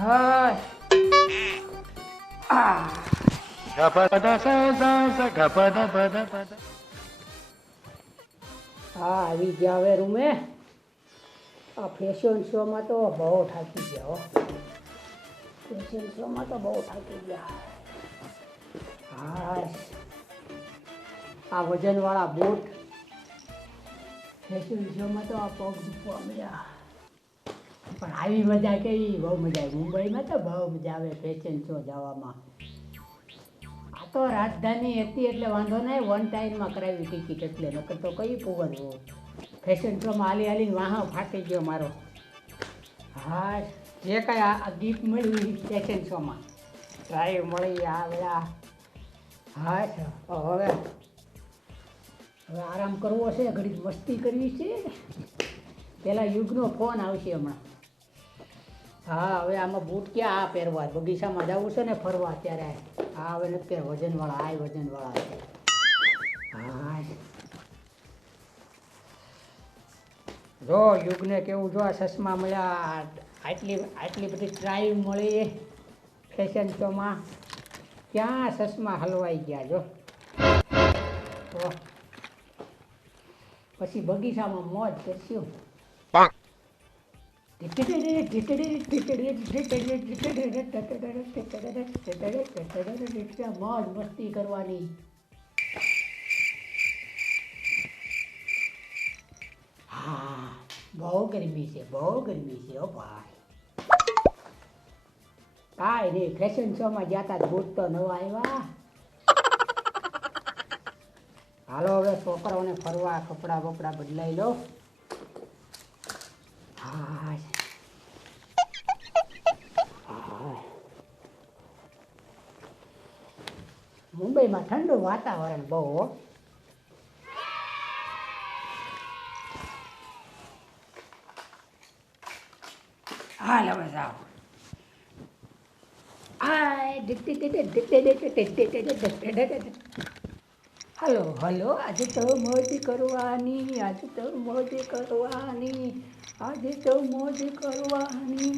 હા આવી ગયા હવે રૂમે. આ ફેશન શોમાં તો બહુ થાકી ગયા હો. ફેશન શોમાં તો બહુ થાકી ગયા. હા આ વજનવાળા બૂટ ફેશન શોમાં તો આ પગ દુખવા મળ્યા. પણ આવી મજા કેવી, બહુ મજા આવી. મુંબઈમાં તો બહુ મજા આવે ફેશન શો જવામાં. આ તો રાજધાની હતી એટલે વાંધો નહીં, વન ટાઈમમાં કરાવી ટિકિટ એટલે, નકર તો કઈ પોવાનું. ફેશન શોમાં હાલી હાલીને વાહ ફાટી ગયો મારો. હા જે કાંઈ આ ગીફ્ટ મળી ફેશન શોમાં, ડ્રાઈવ મળી, આ બધા. હા હવે આરામ કરવો છે, ઘડીક મસ્તી કરવી છે. પેલા યુગનો ફોન આવશે હમણાં. હા હવે આમાં બૂટ ક્યાં આ પહેરવા, બગીચામાં જવું છે ને ફરવા ત્યારે. હા હવે નથી પહેર, વજનવાળા આ વજનવાળા છે. હા જો યુગને કેવું, જો આ ચશ્મા મળ્યા, આટલી બધી ડ્રાઈવ મળી ફેશન શોમાં. ક્યાં ચશ્મા હલવાઈ ગયા જો. તો પછી બગીચામાં મોજ કરશું. મોજ મસ્તી કરવાની. હા બહુ ગરમી છે, બહુ ગરમી છે ઓ ભાઈ. કાંઈ નહીં, ફેશન શોમાં ગયા હતા, બૂટ તો નવા આવ્યા. હાલો હવે છોકરાઓને ફરવા કપડાં બપડા બદલાઈ લો. હા મુંબઈમાં ઠંડુ વાતાવરણ બહુ હો. હાલ હવે જાઓ. હલો હલો, આજે તો મોજ કરવાની, આજે તો મોજ કરવાની, આજે તો મોજ કરવાની,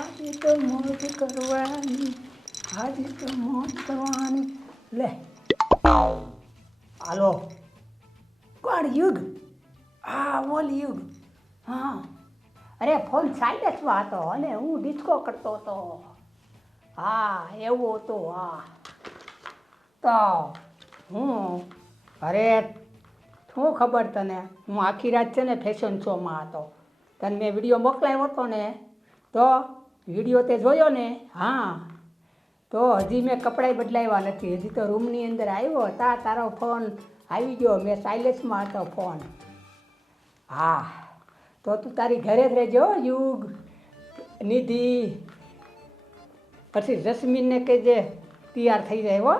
આજે તો મોજ કરવાની, આજે તો મોજ કરવાની. લે હાલો, કોણ યુગ? હા બોલ યુગ. હા અરે ફોન સાયલેન્સમાં હતો અને હું ડિસ્કો કરતો હતો. હા એવું હતું. હા તો હું અરે શું ખબર તને, હું આખી રાત છે ને ફેશન શોમાં હતો. તને મેં વિડીયો મોકલાવ્યો હતો ને, તો વિડીયો તે જોયો ને? હા તો હજી મેં કપડાં બદલાવ્યા નથી, હજી તો રૂમની અંદર આવ્યો હતા, તારો ફોન આવી ગયો, મેં સાયલેન્સમાં હતો ફોન. હા તો તું તારી ઘરે જ રહેજો યુગ, નિધિ. પછી જસ્મીનને કહેજે તૈયાર થઈ જાય હો.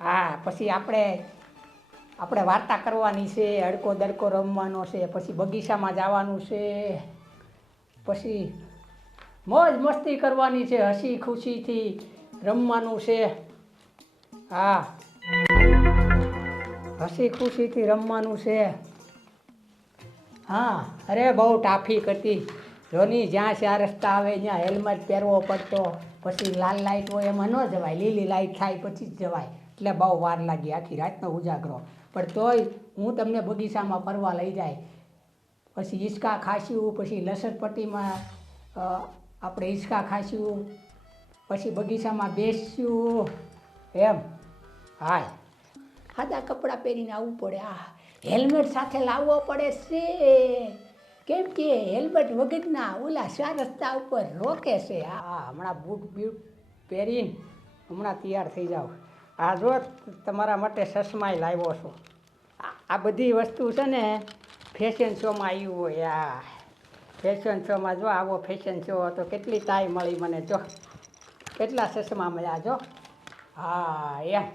હા પછી આપણે વાર્તા કરવાની છે, અડકો દડકો રમવાનો છે, પછી બગીચામાં જવાનું છે, પછી મોજ મસ્તી કરવાની છે, હસી ખુશીથી રમવાનું છે. હા હસી ખુશીથી રમવાનું છે. હા અરે બહુ ટ્રાફિક હતી જોની, જ્યાં 4 રસ્તા આવે ત્યાં હેલ્મેટ પહેરવો પડતો. પછી લાલ લાઇટ હોય એમાં ન જવાય, લીલી લાઇટ થાય પછી જ જવાય, એટલે બહુ વાર લાગી, આખી રાતનો ઉજાગરો. પણ તોય હું તમને બગીચામાં ફરવા લઈ જાય. પછી હિંચકા ખાશું, પછી લસણપટ્ટીમાં આપણે હિંચકા ખાશું, પછી બગીચામાં બેસશું એમ. હા સાદા કપડાં પહેરીને આવવું પડે. આ હેલ્મેટ સાથે લાવવો પડે છે, કેમ કે હેલ્મેટ વગરના ઓલા 4 રસ્તા ઉપર રોકે છે. હા હમણાં બૂટ પહેરીને હમણાં તૈયાર થઈ જાઓ. આ જો તમારા માટે ચશ્માય લાવ્યો છું. આ બધી વસ્તુ છે ને ફેશન શોમાં આવ્યું હોય. આ ફેશન શોમાં જો આવો ફેશન શો હતો, કેટલી તાઈ મળી મને, જો કેટલા ચશ્મા મળ્યા જો. હા એમ.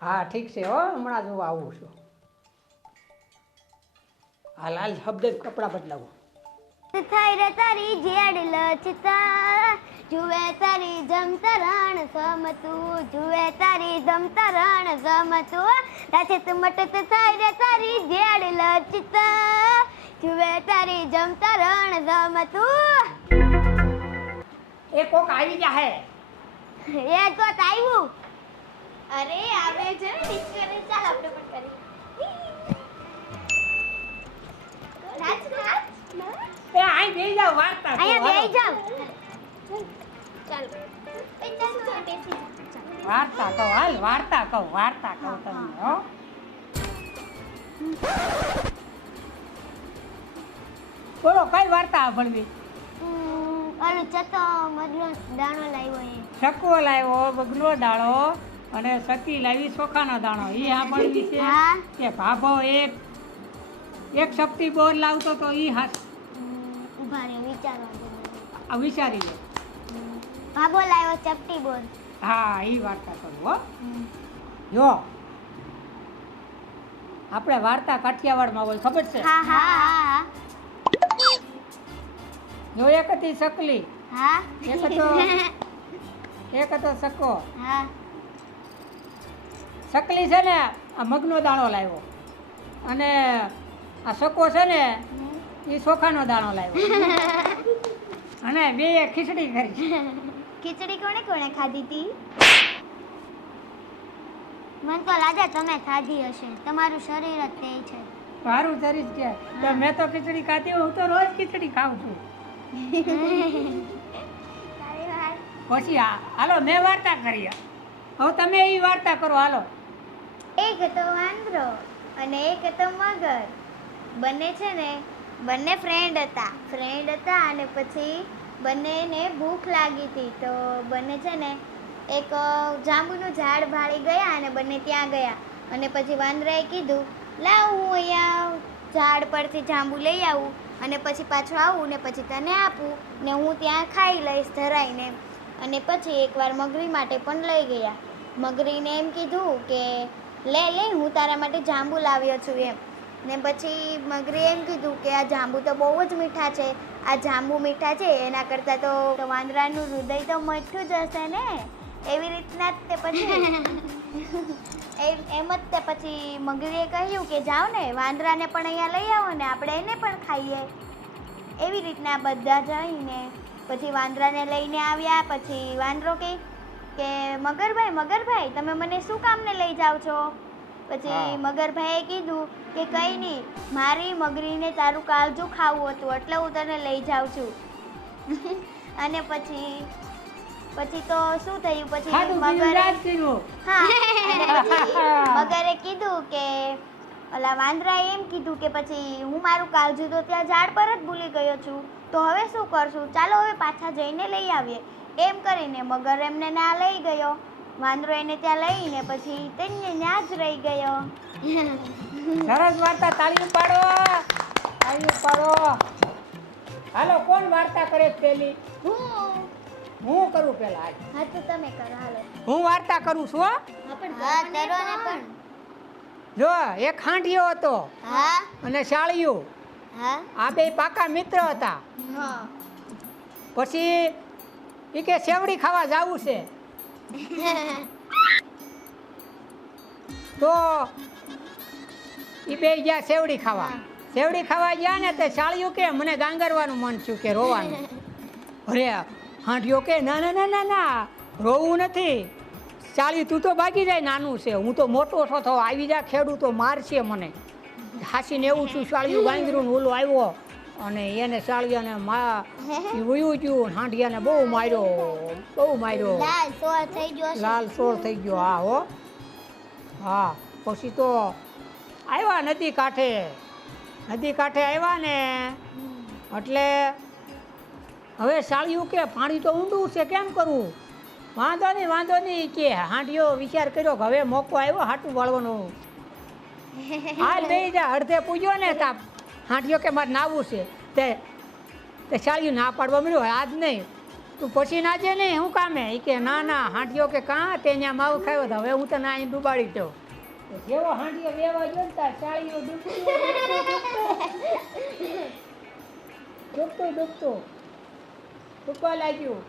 હા ઠીક છે હો, હમણાં જોવા આવું છું. હાલ હાલ શબ્દ કપડાં બદલાવું. થઈ રે તારી જેડ લચતા, જુએ તારી જમતરણ સમતું, જુએ તારી જમતરણ સમતું, રાચિત મટત થઈ રે તારી જેડ લચતા, જુએ તારી જમતરણ સમતું. એ કોક આવી જાહે. એ તો આવ્યું. અરે આવે છે ને ડિસ્કને ચાલ આપણે પણ કરીએ નાચ નાચ એ આઈ બેહી જાવ વાર્તા કહો, અહીંયા બેહી હાલો. જાવ. ચાલ એ ચાલ ચાલ બેસી જા વાર્તા કહો, હાલ વાર્તા કહો તમને હો. બોલો કઈ વાર્તા સાંભળવી? ઓલું ચતો મગનો દાણો લાવ્યો એ. સકો લાવ્યો બગલો દાણો અને સકી લાવી ચોખાનો દાણો. એ સાંભળવી છે હા. કે ભાભો એક શક્તિ બોર લાવતો તો એ હાથ ઉભા રે વિચારવા દે. આ વિચારી લે. ભાભો લાવ્યો ચપટી બોલ. હા એ વાર્તા કરું હો. જો આપણે વાર્તા કાઠિયાવાડમાં હોય ખબર છે? હા હા હા જો એક હતી સકલી, હા એક હતો સકો. હા સકલી છે ને આ મગનો દાણો લાવ્યો અને આ સકો છે ને એ ચોખાનો દાણો લાવ્યો અને બે ખીચડી કરી. ખીચડી કોણે કોણે ખાધી હતી? મને તો લાગે તમે ખાધી હશે, તમારું શરીર જ તે છે. મારું શરીર છે તો મેં તો ખીચડી ખાધી, હું તો રોજ ખીચડી ખાઉં છું. તારી વાત. પછી હાલો મેં વાર્તા કરી, હવે તમે એ વાર્તા કરો હાલો. એક હતો વાંદરો અને એક હતો મગર બંને છે ને બંને ફ્રેન્ડ હતા અને પછી બંનેને ભૂખ લાગી હતી તો બંને છે ને એક જાંબુનું ઝાડ ભાળી ગયા અને બંને ત્યાં ગયા અને પછી વાંદરાએ કીધું લાવ હું અહીંયા ઝાડ પરથી જાંબુ લઈ આવું અને પછી પાછું આવું ને પછી તને આપું ને હું ત્યાં ખાઈ લઈશ ધરાઈને. અને પછી એકવાર મગરી માટે પણ લઈ ગયા. મગરીને એમ કીધું કે લે હું તારા માટે જાંબુ લાવ્યો છું એમ. ને પછી મગરીએ એમ કીધું કે આ જાંબુ તો બહુ જ મીઠા છે, આ જાંબુ મીઠા છે એના કરતાં તો વાંદરાનું હૃદય તો મીઠું જ હશે ને. એવી રીતના જ તે પછી એમ જ તે પછી મગરીએ કહ્યું કે જાઓ ને વાંદરાને પણ અહીંયા લઈ આવો ને આપણે એને પણ ખાઈએ. એવી રીતના બધા જઈને પછી વાંદરાને લઈને આવ્યા. પછી વાંદરો કે મગરભાઈ તમે મને શું કામને લઈ જાઓ છો? પછી મગરભાઈએ કીધું કે કંઈ નહીં, મારી મગરીને તારું કાળજું ખાવું હતું એટલે હું તને લઈ જાઉં છું. અને પછી તો શું થયું પછી મગરે કીધું કે ઓલા વાંદરાએ એમ કીધું કે પછી હું મારું કાળજું તો ત્યાં ઝાડ પર જ ભૂલી ગયો છું તો હવે શું કરશું, ચાલો હવે પાછા જઈને લઈ આવીએ. એમ કરીને મગર એમને ના લઈ ગયો, વાંદરો એને ત્યાં લઈને પછી તેને ત્યાં જ રહી ગયો. સરસ વાર્તા, તાળીઓ પાડો. હાલો કોણ વાર્તા કરે પેલી? હું કરું પેલા. હા તો તમે કરો હાલો. હું વાર્તા કરું છું હો. હા પણ કરો ને પણ. જો એક હાંડિયો હતો હા અને શાળિયું, હા આ બે પાકા મિત્ર હતા. હા પછી એ કે સેવડી ખાવા જાવું છે તો એ બે ગયા સેવડી ખાવા ગયા ને તે શાળિયું કે મને ગાંગરવાનું મન થયું કે રોવાનું. અરે હાંડિયો કે ના ના ના ના ના રોવું નથી, શાળિયું તું તો ભાગી જાય, નાનું છે, હું તો મોટો છો તો આવી જા, ખેડૂતો મારશે મને. હાસીને એવું છું શાળિયું ગાંગરું ઓલું આવ્યો અને એને શાળિયાને વયું ગયું, હાંડિયાને બહુ માર્યો. લાલ સોળ થઈ ગયો છે. લાલ સોળ થઈ ગયો. હા હો હા. પછી તો આવ્યા નદી કાંઠે આવ્યા ને એટલે હવે શાળિયું કે પાણી તો ઊંડું છે, કેમ કરવું? વાંધો નહીં કે હાંડિયો વિચાર કર્યો કે હવે મોકો આવ્યો હાટું વાળવાનો, હાલ બેસી જા. અડધે પૂજ્યો ને તા હાંડિયો કે મારે નાવું છે તે શાળિયું ના પાડવા મળ્યો, આજ નહીં તું પછી નાજે નહીં, શું કામે? એ કે ના હાંડિયો કે કાં તે ત્યાં માવું ખાયો તો હવે હું તને અહીં ડૂબાડી દઉં. જેવો હાંડિયો વેવા ગયો ને તાર શાળિયું ડૂબવા લાગ્યું.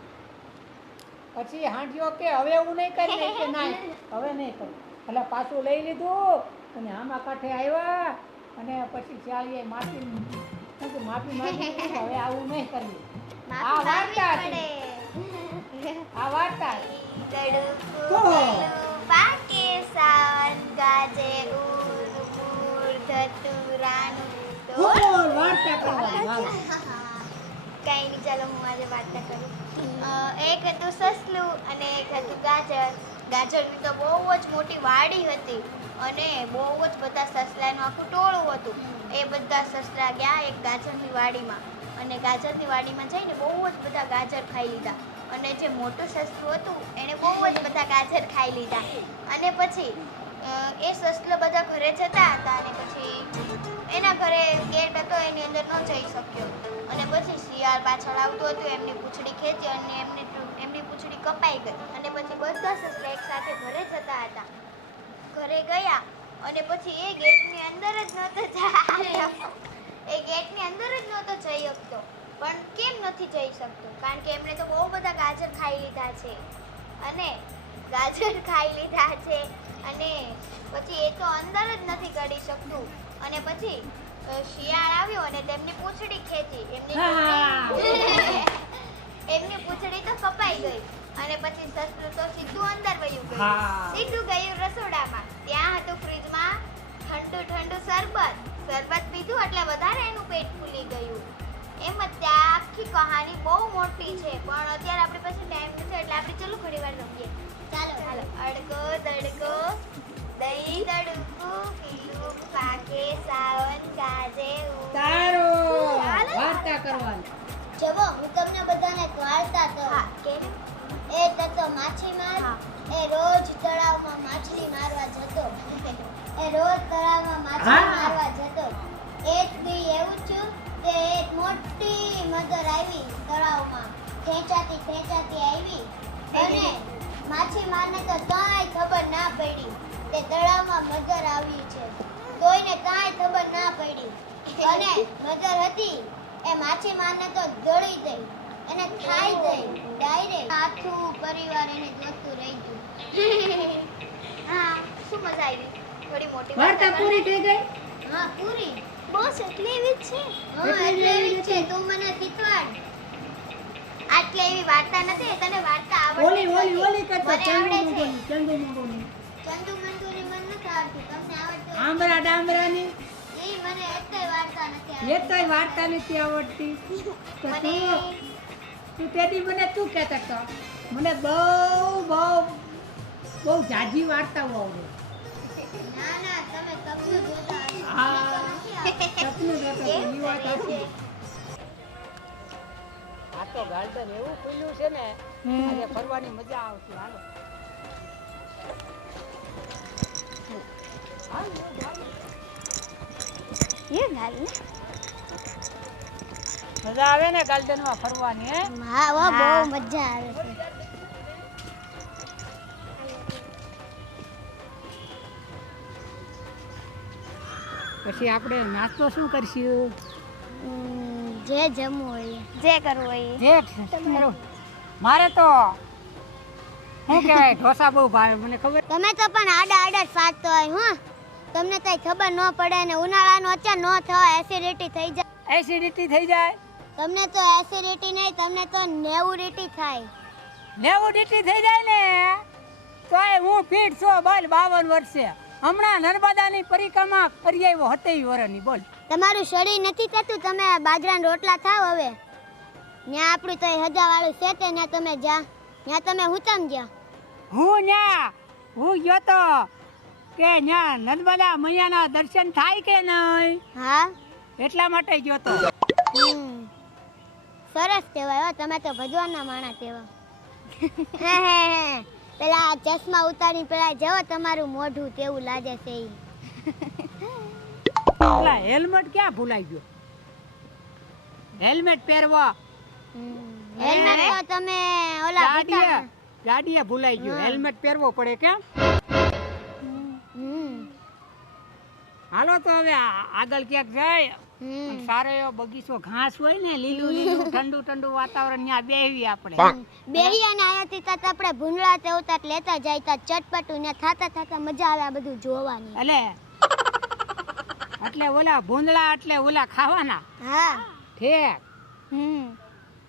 પછી હાંડિયો કે હવે એવું નહીં કરી કે ના હવે નહીં કરું, એટલે પાછું લઈ લીધું અને આમાં કાંઠે આવ્યા અને પછી શાળીએ માફી માંગી હવે આવું નહીં કરવું. આ વાર્તા હતી. આ વાર્તા તડકો કહો. પાકે સાવન ગાજે ઉર ધતુરાનું બોલ વાર્તા કરવાની હાલો. કઈ નહીં, ચાલો હું આજે વાર્તા કરું. એક હતું સસલું અને એક હતું ગાજર. ગાજરની તો બહુ જ મોટી વાડી હતી અને બહુ જ બધા સસલાનું આખું ટોળું હતું. એ બધા સસલા ગયા એક ગાજરની વાડીમાં અને ગાજરની વાડીમાં જઈને બહુ જ બધા ગાજર ખાઈ લીધા. અને જે મોટું સસલું હતું એણે બહુ જ બધા ગાજર ખાઈ લીધા. અને પછી એ સસલો બધા ઘરે જતા હતા અને પછી એના ઘરે ગેટ હતો એની અંદર ન જઈ શક્યો. અને પછી શિયાળ પાછળ આવતું હતું, એમની પૂંછડી ખેંચી અને એમની પૂંછડી કપાઈ ગઈ. અને પછી બધા સસલા એક સાથે ઘરે જતા હતા. ઘરે ગયા અને પછી એ ગેટની અંદર જ નહોતો એ ગેટની અંદર જ નહોતો જઈ શકતો. પણ કેમ નથી જઈ શકતો? કારણ કે એમણે તો બહુ બધા ગાજર ખાઈ લીધા છે અને ગાજર ખાઈ લીધા છે અને પછી એ તો અંદર જ નથી કરી શકતું. અને પછી શિયાળ આવ્યો અને તેમની પૂંછડી ખેંચી. એમની પૂંછડી તો કપાઈ ગઈ અને પછી સસલું તો સીધું અંદર વયું ગયું. હા. સીધું ગયું રસોડામાં. ત્યાં હતું ફ્રીજમાં ઠંડુ શરબત પીધું એટલે વધારે એનું પેટ ફૂલી ગયું. એમ જ ત્યાં આખી કહાની બહુ મોટી છે પણ અત્યારે આપણી પાસે ટાઈમ નથી એટલે આપણે ચલો ઘણી વાર રમીએ. ચાલો અડકો તડકો દહીં તડકું પીલું પાકે સાવન ગાજે તારો વાર્તા કરવાની. જવો હું તમને બધાને એક વાર્તા કહું. હા કેમ? એક હતો માછીમાર. હા. એ રોજ તળાવમાં માછલી મારવા જતો. એ રોજ તળાવમાં માછલી હા. મારવા જતો. એક દી એવું થયું કે એક મોટી મગર આવી તળાવમાં ખેંચાતી આવી અને માછીમારને તો કાંઈ ખબર ના પડી કે તળાવમાં મગર આવી છે. કોઈને કાંઈ ખબર ના પડી અને મગર હતી એ માછીમારને તો દોડી ગઈ એને ખાઈ ગઈ ડાયરેક્ટ. આખું પરિવાર એને જોતું રહી ગયું. હા શું મજા આવી? થોડી મોટી વાર્તા પૂરી થઈ ગઈ. હા પૂરી. બસ એટલી એવી જ છે. હા એટલે એવી જ છે. તું મને શીખવાડ. આટલી એવી વાર્તા નથી. તને વાર્તા આવડે ઓલી કરતો મને આવડે છે. ચંદુ મંગોની ચંદુ મંદુરી મને નથી આવડતું. તમને આવડતું? આંબરા ડામરાની ઈ મને એકેય વાર્તા નથી આવડતી. એ તોય વાર્તા નથી આવડતી. તો મને તું તેદી મને તું કહેતો હતો મને બહુ જાજી વાર્તાઓ આવડે. ના તમે સપનું જોતા હશો. હા. મને તો નથી આવડતું. સપનું જોતો હતો, કેમ ઈ વાત કરે સાચી. છે? આ તો ગાર્ડન એવું ખુલ્લું છે ને આજે ફરવાની મજા આવશે. હાલો મજા આવે ને ગાર્ડનમાં ફરવાની હે? હા હા. બહુ મજા આવે છે. પછી આપણે નાસ્તો શું કરશું? જે જમવું હોય જે કરવું હોય એ. જે મારે તો શું કહેવાય ઢોસા બહુ ભાવે મને ખબર. તમે તો પણ આડા જ ફાટતો હોય હું તમને કઈ ખબર ન પડે ને ઉનાળાનું અચાર ન થાય એસિડિટી થઈ જાય. એસિડિટી થઈ જાય. તમને તો એસિડિટી નહીં તમને તો નેવુરિટી થાય. નેવુડિટી થઈ જાય ને તોય હું ફીટ છો બોલ 52 વર્ષે. હમણાં નર્મદાની પરિક્રમા કરી આવ્યો 27 વર્ષની બોલ. તમારું શરીર નથી થતું તમે બાજરાના રોટલા ખાવ હવે. ત્યાં આપણું તો હજાવાળું છે તે ત્યાં તમે જા ત્યાં તમે હુતમ ગયા. હું ગયો તો કે ન્યા નર્મદા મૈયાના દર્શન થાય કે નહીં હા એટલા માટે ગયો તો. સરસ કહેવાય હો તમે તો ભગવાનના માણસ કહેવાય. પેલા ચશ્મા ઉતારી પેલા જવો તમારું મોઢું કેવું લાગે છે ઈ. પેલા હેલ્મેટ ક્યાં ભૂલાઈ ગયો? હેલ્મેટ પહેરવો હેલ્મેટ તો તમે ઓલા ગાડીએ ભૂલાઈ ગયો. હેલ્મેટ પહેરવો પડે કેમ? હાલો તો હવે આગળ ક્યાંક જાય સારો એવો બગીચો ઘાસ હોય ને લીલું ઠંડુ વાતાવરણ ત્યાં બેહવી આપણે. બેહી અને આયાથી તાત આપણે ભૂંડળા તે ઉતાર લેતા જાય તા ચટપટું ને થાતા મજા આવે આ બધું જોવાની. એટલે ઓલા ભૂંદડા એટલે ઓલા ખાવાના. હા ઠેક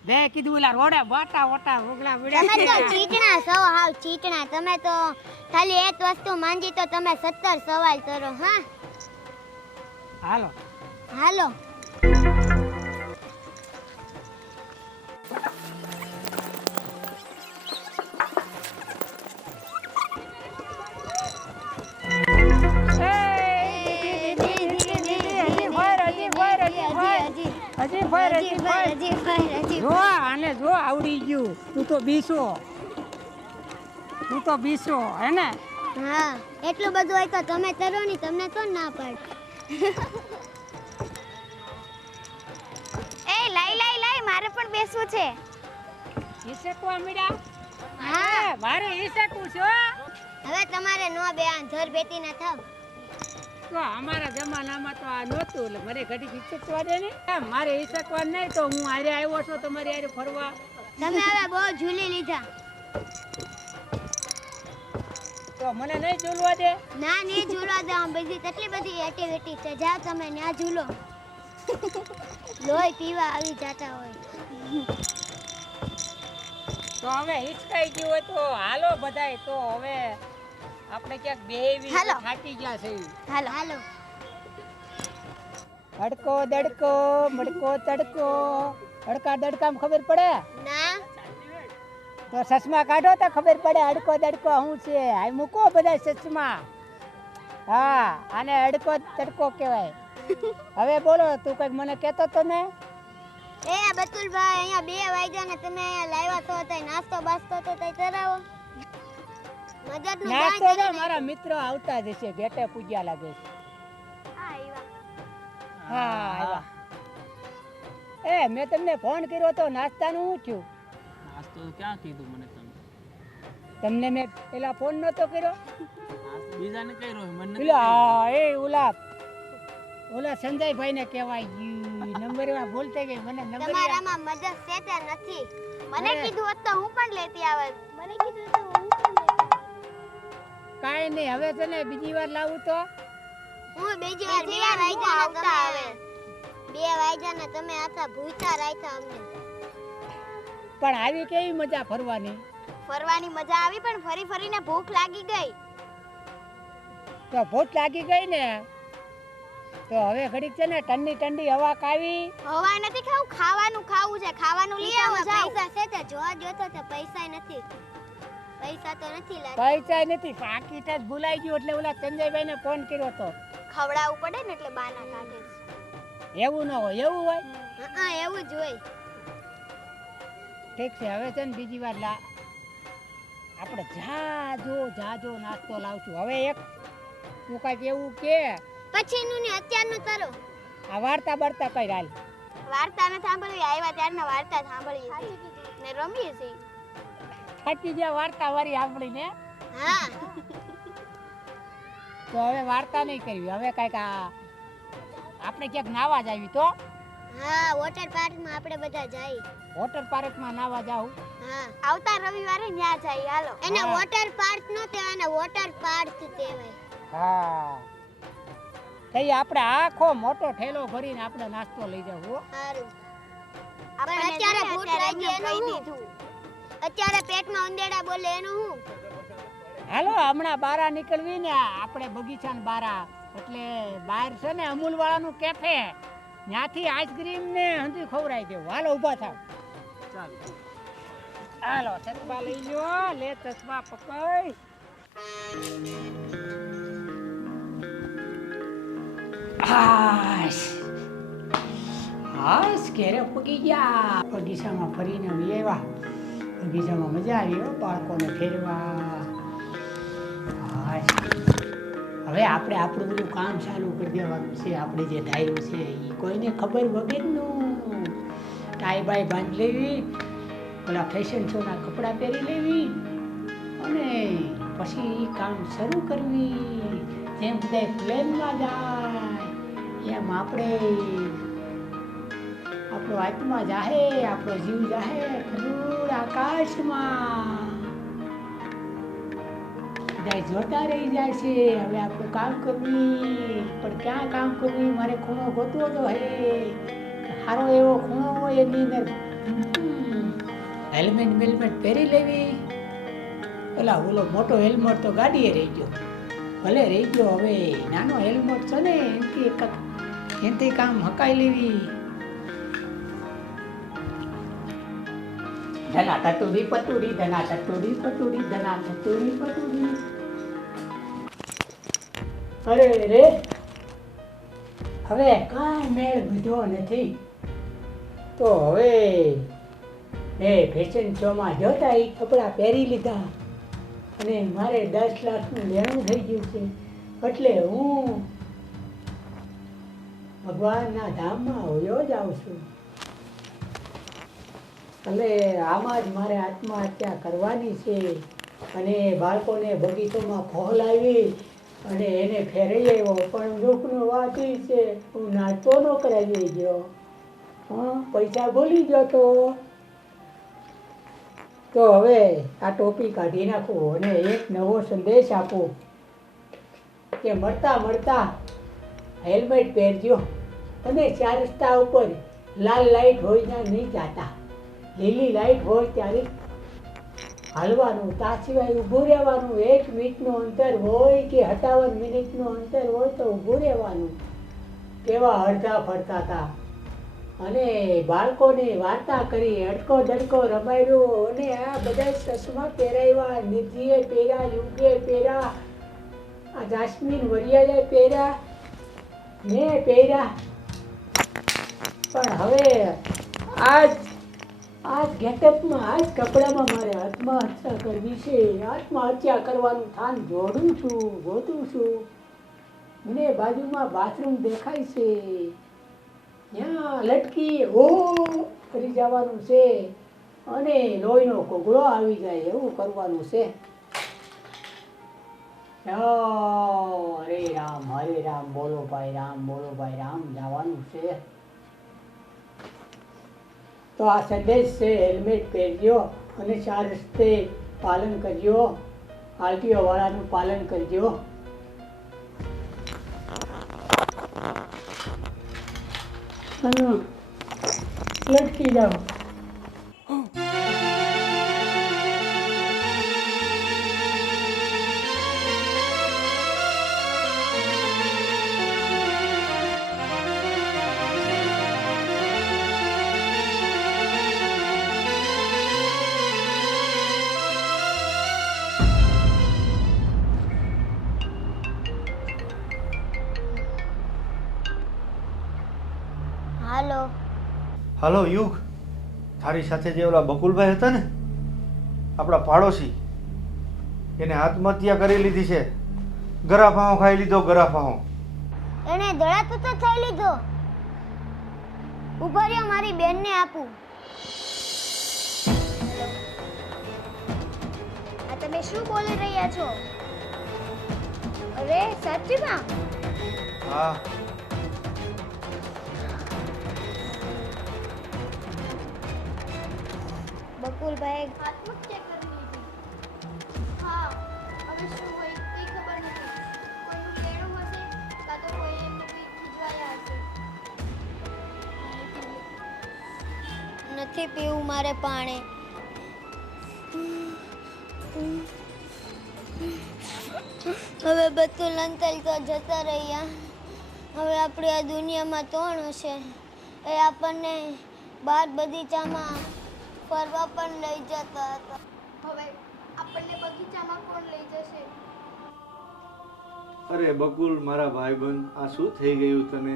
બે કીધું ઓલા રોડે બાટા વટા ઉગલા તમે તો ચીટણા છો, હાવ ચીટણા. તમે તો ખાલી એક વસ્તુ માંગી તો તમે 17 સવાલ કરો. હા હાલો હાલો. જો આને જો આવડી ગયું. તું તો બીસો હે ને. હા, એટલું બધું હોય તો તમે તરો ની, તમને તો ના પાડ. એ લાઈ મારે પણ બેસવું છે. ઈસકવા મીડા. હા, મારે ઈસકવું છે. હવે તમારે નો બે આંધર બેટી ના થાવ. તો અમારા જમાનામાં તો આ નહોતું, એટલે મને ઘડીક ઈસકવા દે ને. મારે ઈસકવા નહીં તો હું આરે આવ્યો છું તમારી આરે ફરવા. તમે હવે બહુ ઝૂલી લીધા. તો મને નહીં ઝૂલવા દે. ના નહીં ઝૂલવા દે. આમ બધી કેટલી બધી એક્ટિવિટી છે. જાઓ તમે ત્યાં ઝૂલો. લોહી પીવા આવી જતા હોય. તો હવે હિચકાઈ ગયું હોય તો હાલો બધાય. તો હવે આપણે ક્યાંક બેહી હાલો. થાકી ગયા છે. હાલો હાલો. અડકો દડકો મડકો તડકો. અડકા દડકામાં ખબર પડે? ના તો ચશ્મા કાઢો તો ખબર પડે અડકો દડકો શું છે. આ મૂકો બધા ચશ્મા. હા, આને અડકો તડકો કહેવાય. હવે બોલો, તું કઈક મને કહેતો તો ને. એ બતુલભાઈ, અહીંયા 2 વાગ્યા ને તમે અહીંયા લાવ્યા છો તો નાસ્તો બાસ્તો તો તઈ કરાવો. મદદનું નાસ્તો કાંઈ તો કરી મારા મિત્રો આવતા જ છે. બેટે પૂજ્યા લાગે છે. હા આવ્યા. એ મેં તમને ફોન કર્યો તો નાસ્તાનું શું થયું? નાસ્તો ક્યાં કીધું મને તમે? તમને મેં પેલા ફોન નતો કર્યો. બીજાને કર્યો મને નથી પેલા એ ઓલા સંજયભાઈ ને કહેવાય ગયું. નંબરમાં બોલતે ગઈ મને નંબર. તમારામાં મદદ છે તે નથી. મને અરે. કીધું હોત તો હું પણ લેતી આવત. મને કીધું તો હું પણ કાંઈ નહીં. હવે છે ને બીજી વાર લાવું તો હું બીજી વાર 2 બીજી વાર હું વાગ્યા આવતા આવે. 2 વાગ્યા ને તમે આખા ભૂખ્યા રાખ્યા અમને. પણ આવી કેવી મજા ફરવાની. ફરવાની મજા આવી પણ ફરી ફરીને ભૂખ લાગી ગઈ. તો ભૂખ લાગી ગઈ ને તો હવે ઘડીક છે ને ઠંડી ઠંડી હવા ખાવી. હવા નથી ખાવું, ખાવાનું ખાવું છે. ખાવાનું લઈ આવો જાઓ. પૈસા છે તે જોવા જોતો તો પૈસા નથી. પૈસા તો નથી લાગે. પૈસા નથી. પાકીટ જ ભૂલાઈ ગયું એટલે ઓલા સંજયભાઈ ને ફોન કર્યો તો. ખવડાવવું પડે ને એટલે બાના કાઢે છે. એવું ન હોય. એવું હોય. હા એવું જ હોય. ઠીક છે. હવે છે ને બીજી વાર આપણે જાજો નાસ્તો લાવશું. હવે એક તું કાંઈક એવું કે પછીનું ને અત્યારનું કરો. આ વાર્તા બાર્તા કઈ હાલ. વાર્તા ને સાંભળવી આવ્યા ત્યારના વાર્તા સાંભળીએ છીએ ને રમીએ છીએ. થાકી ગયા વાર્તા વારી સાંભળીને. હા તો હવે વાર્તા નહીં કરવી. હવે કાંઈક આપણે ક્યાંક નાવા જ આવી તો હા, વોટર પાર્કમાં આપણે બધા જઈએ. વોટર પાર્કમાં નાવા જાવું. હા, આવતા રવિવારે ન્યા જઈએ. હાલો. એને હા. વોટર પાર્ક નો કહેવાય, એને વોટર પાર્ક કહેવાય. હા, તઈ આપણે આખો મોટો ઠેલો ભરીને આપણે નાસ્તો લઈ જાવ. હો સારું. આપણને અત્યારે જોઈએ, ભૂખ અત્યારે લાગી એમને એનું કહી હું? દીધું. અત્યારે પેટમાં ઉંદેડા બોલે એનું હું? હાલો, હમણાં બારા નીકળવી ને આપણે બગીચાને બારા. એટલે બહાર છે ને અમૂલ વાળાનું કેફે, ત્યાંથી આઈસ્ક્રીમ ને હંધી ખવડાવી દેવું. હાલો ઊભા થાવ. ચાલ. હાલો ચશ્મા લઈ લ્યો. લે ચશ્મા પકડ. હાશ ઘેરે પગી ગયા. બગીચામાં ફરીને આવ્યા. બગીચામાં મજા આવી હો, બાળકોને ફેરવા. હાશ હવે આપણે આપણું બધું કામ ચાલુ કરી દેવાનું છે. આપણે જે ડાયરું છે એ કોઈને ખબર વગરનું ટાઈ બાય બાંધી લેવી, ઓલા ફેશન શોના કપડાં પહેરી લેવી અને પછી કામ શરૂ કરવી. જેમ બધા પ્લેનમાં જાય એમ આપણે આપણો આત્મા જાહે, આપણો જીવ જાહે દૂર આકાશમાં. બધા જોતા રહી જાય છે. હવે આપણું કામ કરવી, પણ ક્યાં કામ કરવી? મારે ખૂણો ગોતવો તો હે. સારો એવો ખૂણો હોય એની અંદર હેલ્મેટ બેલ્મેટ પહેરી લેવી. પેલા ઓલો મોટો હેલ્મેટ તો ગાડીએ રહી ગયો. ભલે રહી ગયો, હવે નાનો હેલ્મેટ છે ને એનાથી કામ હકાઈ લેવી. ધના ટટુડી પટુડી, ધના ટટુડી પટુડી, ધના ટટુડી પટુડી. અરે રે, હવે કાંઈ મેળ બીજો નથી. તો હવે એ ફેશન શોમાં જોતા એ કપડાં પહેરી લીધા અને મારે 10 લાખનું લેણું થઈ ગયું છે. એટલે હું ભગવાનના ધામમાં હોયો જ આવું છું. એટલે આમાં જ મારે આત્મહત્યા કરવાની છે અને બાળકોને બગીચોમાં ફોહલાવી અને એને ફેરવી આવ્યો. પણ દુઃખનું વાત એ છે, હું નાચતો ન કરાવી ગયો. પૈસા ભૂલી ગયો તો હવે આ ટોપી કાઢી નાખું અને એક નવો સંદેશ આપું કે મળતા હેલ્મેટ પહેરજો અને 4 રસ્તા ઉપર લાલ લાઈટ હોય ત્યાં નહીં જાતા. લીલી લાઈટ હોય ત્યારે હાલવાનું, તા સિવાય ઊભું રહેવાનું. 1 મિનિટનું અંતર હોય કે 58 મિનિટનું અંતર હોય તો ઊભું રહેવાનું. કેવા અડધા ફરતા હતા અને બાળકોને વાર્તા કરી, અડકો દડકો રમાડ્યો અને આ બધા ચશ્મા પહેરાવ્યા, નિધિએ પહેર્યા, યુગે પહેર્યા, આ જાસ્મીન વરિયાએ પહેર્યા, મેં પહેર્યા. પણ હવે આજ ગેટઅપમાં, આજ કપડામાં મારે આત્મહત્યા કરવી છે. આત્મહત્યા કરવાનું થાન ગોતું છું. મને બાજુમાં બાથરૂમ દેખાય છે, ત્યાં લટકી કરી જવાનું છે અને લોહીનો કોગળો આવી જાય એવું કરવાનું છે. હરે રામ બોલો ભાઈ રામ, બોલો ભાઈ રામ જવાનું છે. તો આ સંદેશ છે, હેલ્મેટ પહેરજો અને 4 રસ્તે પાલન કરજો, આરટીઓ વાળાનું પાલન કરજો. લટકી જાઓ. હાલો. હાલો યુગ, તારી સાથે જે ઓલા બકુલભાઈ હતા ને, આપણા પાડોશી, એને આત્મહત્યા કરી લીધી છે. ગરાફાઓ ખાઈ લીધો, ગરાફાઓ. એને દડાતો તો થઈ લીધો. ઉભા રહ્યો, મારી બેનને આપું. આ તમે શું બોલી રહ્યા છો? અરે સાચીમાં? હા, બકુલભાઈ આત્મહત્યા કરી લીધી. હા, હવે શું હોય કંઈ ખબર નથી. કોઈનું લેણું હશે કાં તો કોઈ એમને કંઈ ખીજવાયા હશે. નથી પીવું મારે પાણી. હવે બતુલ અંકલ તો જતા રહ્યા. હવે આપણી આ દુનિયામાં કોણ હશે? એ આપણને બાર બગીચામાં ફરવા પણ લઈ જતા હતા. હવે આપણને બગીચામાં કોણ લઈ જશે? અરે બકુલ મારા ભાઈબંધ, આ શું થઈ ગયું તને?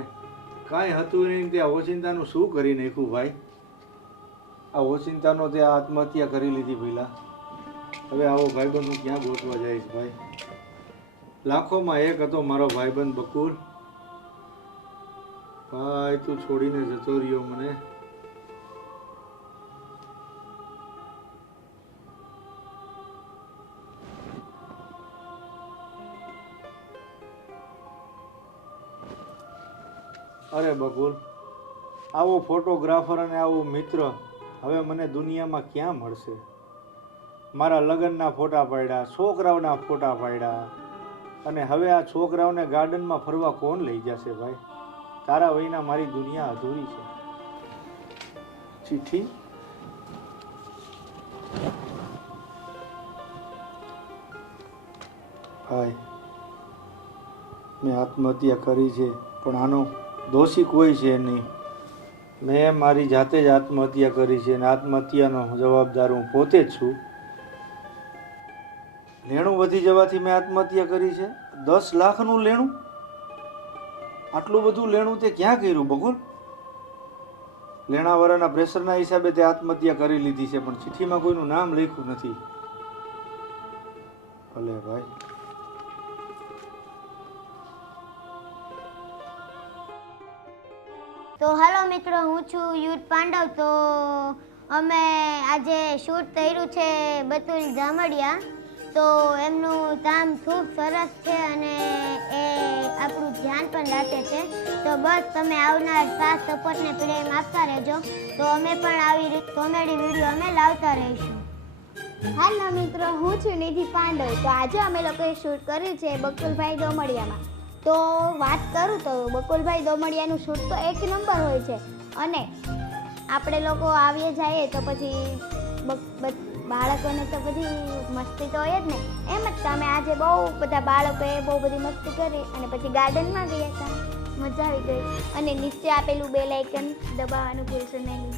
કાંઈ હતું નહીં, ત્યાં ઓચિંતાનું શું કરી નાખ્યું ભાઈ? આ ઓચિંતાનો ત્યાં આત્મહત્યા કરી લીધી પેલા. હવે આવો ભાઈબંધ હું ક્યાં ગોતવા જઈશ ભાઈ? લાખોમાં એક હતો મારો ભાઈબંધ બકુલ. ભાઈ તું છોડીને જતો રહ્યો મને. અરે બકુલ, આવો ફોટોગ્રાફર અને આવો મિત્ર હવે મને દુનિયામાં ક્યાં મળશે? મારા લગ્નના ફોટા પાડ્યા, છોકરાઓના ફોટા પાડ્યા, અને હવે આ છોકરાઓને ગાર્ડનમાં ફરવા કોણ લઈ જશે ભાઈ? તારા વયના મારી દુનિયા અધૂરી છે. ચિઠ્ઠી ભાઈ મેં આત્મહત્યા કરી છે પણ આનો દોષી કોઈ છે નહીં. મેં મારી જાતે જ આત્મહત્યા કરી છે અને આત્મહત્યાનો જવાબદાર હું પોતે જ છું. લેણું વધી જવાથી મેં આત્મહત્યા કરી છે. 10 લાખનું લેણું, આટલું બધું લેણું તે ક્યાં કર્યું બકુલ? લેણાવાળાના પ્રેશરના હિસાબે તે આત્મહત્યા કરી લીધી છે પણ ચિઠ્ઠીમાં કોઈનું નામ લખ્યું નથી. ભલે ભાઈ. તો હાલો મિત્રો, હું છું યુથ પાંડવ. તો અમે આજે શૂટ કર્યું છે બતુલ જામડિયા. તો એમનું કામ ખૂબ સરસ છે અને એ આપણું ધ્યાન પણ રાખે છે. તો બસ તમે આવનાર સાથ સપોર્ટને પ્રેમ આપતા રહેજો. તો અમે પણ આવી કોમેડી વિડીયો અમે લાવતા રહીશું. હાલો મિત્રો, હું છું નિધિ પાંડવ. તો આજે અમે લોકોએ શૂટ કર્યું છે બકુલભાઈ દોમડિયામાં. તો વાત કરું તો બકુલભાઈ દોમડિયાનું શૂટ તો એક નંબર હોય છે અને આપણે લોકો આવીએ જઈએ તો પછી બાળકોને તો બધી મસ્તી તો હોય જ ને. એમ જ તમે આજે બહુ બધા બાળકોએ બહુ બધી મસ્તી કરી અને પછી ગાર્ડનમાં ગયા હતા. મજા આવી ગઈ. અને નીચે આપેલું બેલ આઇકન દબાવવાનું ભૂલશો નહીં.